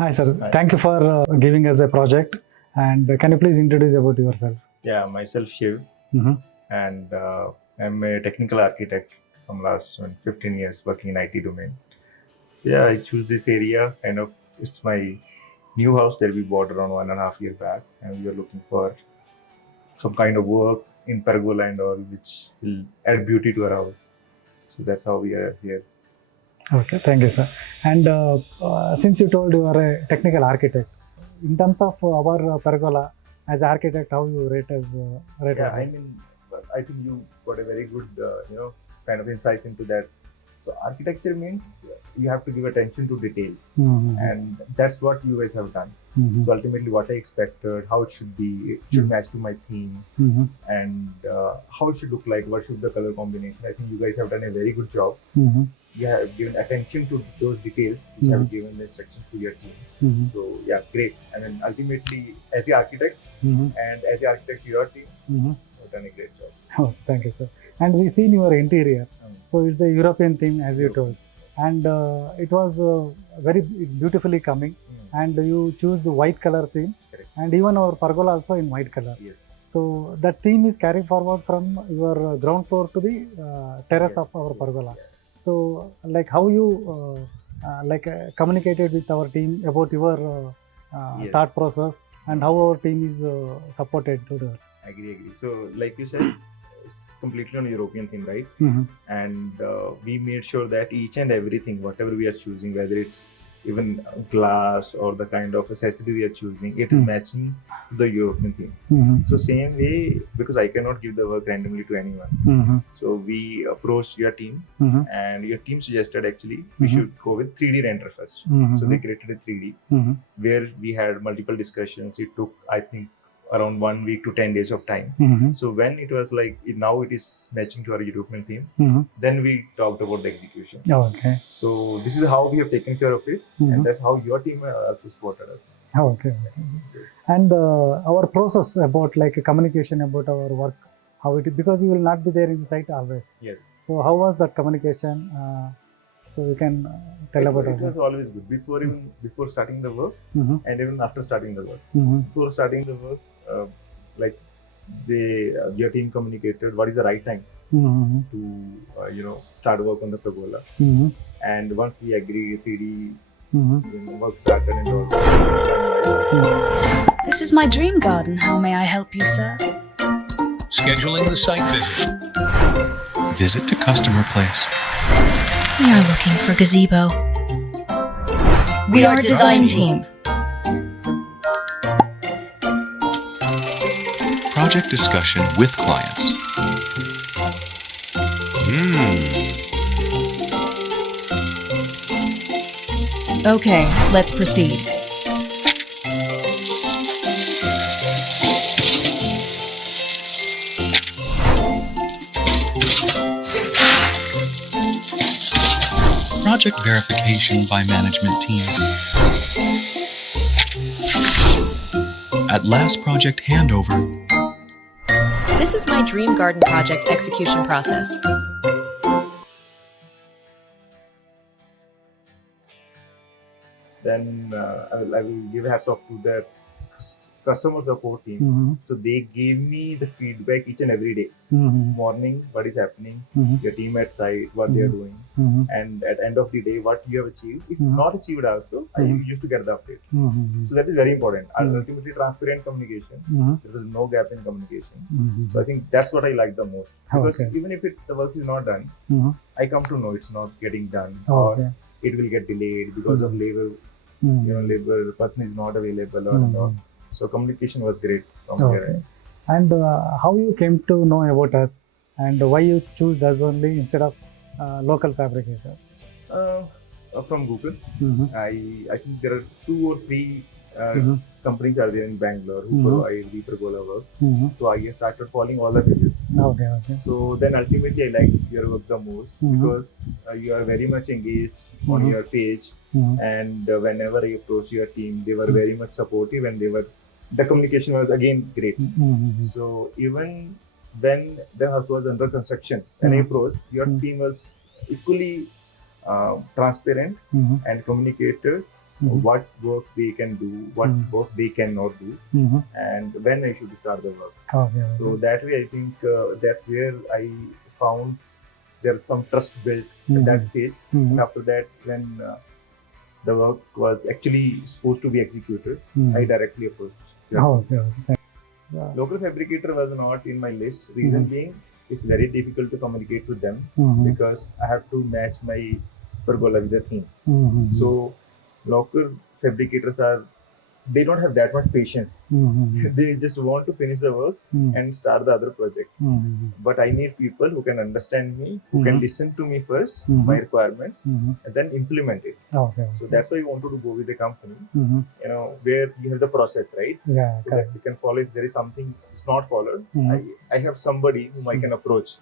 Hi, sir. Hi. Thank you for giving us a project. And can you please introduce about yourself? Yeah, myself Shiv, Mm-hmm. and I'm a technical architect from last 15 years working in IT domain. Yeah, I choose this area. Kind of, it's my new house that we bought around 1.5 year back, and we are looking for some kind of work in Pergola and all, which will add beauty to our house. So that's how we are here. Okay, thank you, sir. And since you told you are a technical architect, in terms of our pergola, as architect, how you rate as rate Yeah, of I it? mean, I think you got a very good, kind of insight into that. So architecture means you have to give attention to details, Mm-hmm. and that's what you guys have done. Mm-hmm. So ultimately, what I expected, how it should be, it should match to my theme, Mm-hmm. and how it should look like, what should the color combination. I think you guys have done a very good job. Mm-hmm. You have given attention to those details, which have given the instructions to your team. Mm-hmm. So yeah, great. I mean, ultimately, as the architect Mm-hmm. and as the architect to your team, Mm-hmm. you've done a great job. Oh, thank you, sir. And we seen your interior. So it's a European theme, as you European. told, and it was very beautifully coming. And you choose the white color theme, Correct. and even our pergola also in white color. Yes. So that theme is carried forward from your ground floor to the terrace Yes. of our pergola. Yes. So like how you communicated with our team about your Yes. thought process and how our team is supported to the. Agree. So, like you said, it's completely on European theme, right? Mm-hmm. And we made sure that each and everything, whatever we are choosing, whether it's even glass or the kind of accessory we are choosing, it is matching to the European theme. Mm-hmm. So same way, because I cannot give the work randomly to anyone. Mm-hmm. So we approached your team, Mm-hmm. and your team suggested actually we Mhm. should go with 3D render first. Mm-hmm. So they created a 3D Mm-hmm. where we had multiple discussions. It took, I think, around 1 week to 10 days of time. Mm-hmm. So when it was like now it is matching to our European theme, Mm-hmm. then we talked about the execution. Okay. So this is how we have taken care of it, Mhm. and that's how your team also supported us. Okay. And our process about like communication about our work, how it is, because you will not be there in the site always. Yes. So how was that communication? So you can tell about It was it. always good before starting the work, Mm-hmm. and even after starting the work. Mm-hmm. Before starting the work, like your team communicated what is the right time Mm-hmm. to start work on the pergola. Mm-hmm. And once we agreed, 3D Mm-hmm. work started and all. This is my dream garden. How may I help you, sir? Scheduling the site visit. Visit to customer place. We are looking for gazebo. We are design team. Project discussion with clients. Okay, let's proceed. Project verification by management team. At last project handover, This is my dream garden project execution process. Then I will give hats off to the customer support team. Mm-hmm. So they gave me the feedback each and every day. Mm-hmm. Morning, what is happening, Mm-hmm. your team at site, what they are doing, Mm-hmm. and at end of the day, what you have achieved. If Mhm. not achieved also, I Mhm. used to get the update. Mm-hmm. So that is very important. Mhm. Ultimately, transparent communication. Mm-hmm. There was no gap in communication. Mm-hmm. So I think that's what I like the most. Because Okay. even if the work is not done, Mm-hmm. I come to know it's not getting done, or Okay. it will get delayed because of labor. Mm-hmm. Labor person is not available, or Mhm. or so communication was great from Okay. here. And how you came to know about us, and why you choose us only instead of local fabricator? From Google, Mm-hmm. I think there are 2 or 3 Mhm. companies are there in Bangalore who Mhm. provide the pergola work. Mm-hmm. So I started following all the pages. Okay. Okay. So then ultimately I liked your work the most Mhm. because you are very much engaged on Mhm. your page, Mm-hmm. and whenever I approached your team, they were Mhm. very much supportive, and the communication was again great. Mm-hmm. So even when the house was under construction, when I Mhm. approached, your Mhm. team was equally transparent Mm-hmm. and communicated what work they can do, what work they cannot do, and when I should start the work. Okay. So that way, I think that's where I found there's some trust built at that stage. And after that, when the work was actually supposed to be executed, I directly approached. Okay. Local fabricator was not in my list. Reason being, it's very difficult to communicate with them because I have to match my pergola with the theme. So local fabricators they don't have that much patience. They just want to finish the work and start the other project. But I need people who can understand me, who can listen to me first, my requirements, and then implement it. Okay. So that's why I wanted to go with the company, where you have the process, right? Yeah, So that correct. we can follow. If there is something is not followed, I have somebody whom I can approach.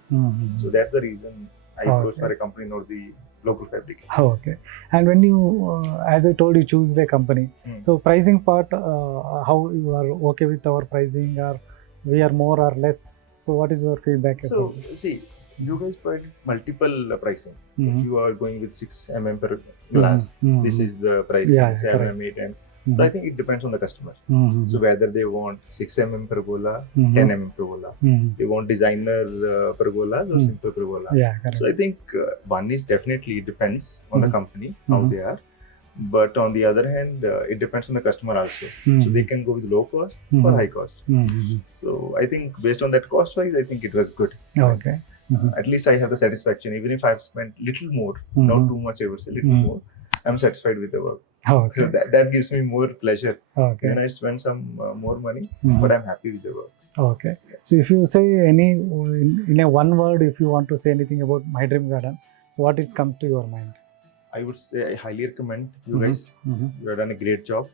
So that's the reason I approached for a company, not the local fabricator. Okay. And when you, as I told you, choose the company. So pricing part, how you are okay with our pricing, or we are more or less? So what is your feedback? So see, you guys provide multiple pricing. If you are going with 6 mm per glass, this is the price. Yeah, 7 correct. mm, 8 mm. So I think it depends on the customer. So whether they want 6 mm pergola, 10 mm pergola, they want designer pergolas or simple pergola. Yeah, correct. So I think one is definitely depends on the company, how they are. But on the other hand, it depends on the customer also. So they can go with low cost or high cost. So I think based on that cost wise, I think it was good. Okay. At least I have the satisfaction. Even if I've spent little more, not too much, I would say little more, I'm satisfied with the work. Okay. So that gives me more pleasure. Okay. When I spend some more money, but I'm happy with the work. Okay. So if you say in a one word, if you want to say anything about My Dream Garden, so what is come to your mind? I would say I highly recommend you guys. You have done a great job.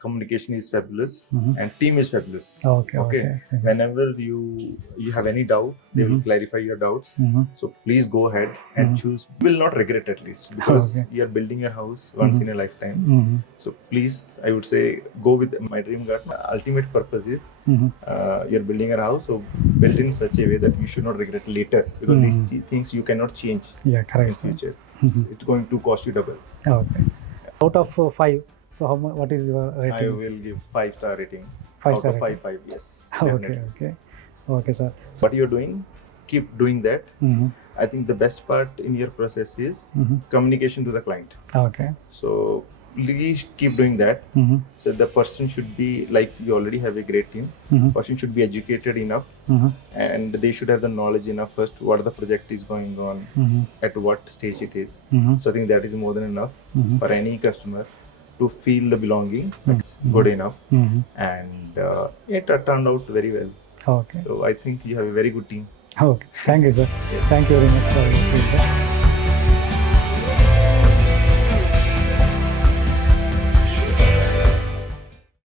Communication is fabulous and team is fabulous. Okay. Whenever you have any doubt, they will clarify your doubts. So please go ahead and choose. You will not regret at least, because you are building your house once in a lifetime. So please, I would say, go with My Dream Garden. My ultimate purpose is you're building a house, so build in such a way that you should not regret later, because these things you cannot change in Correct. future. It's going to cost you double. Okay. Out of 5, so what is your I rating? will give 5-star rating. 5-star Out of rating. 5, yes. Okay. Definitely. Okay, sir. What you're doing, keep doing that. I think the best part in your process is communication to the client. Okay. So please keep doing that. So the person should be, like, you already have a great team. Person should be educated enough, and they should have the knowledge enough first what the project is going on, at what stage it is. So I think that is more than enough for any customer to feel the belonging. It's good enough, and it turned out very well. Okay. So I think you have a very good team. Okay. Thank you, sir. Thank you very much for your feedback.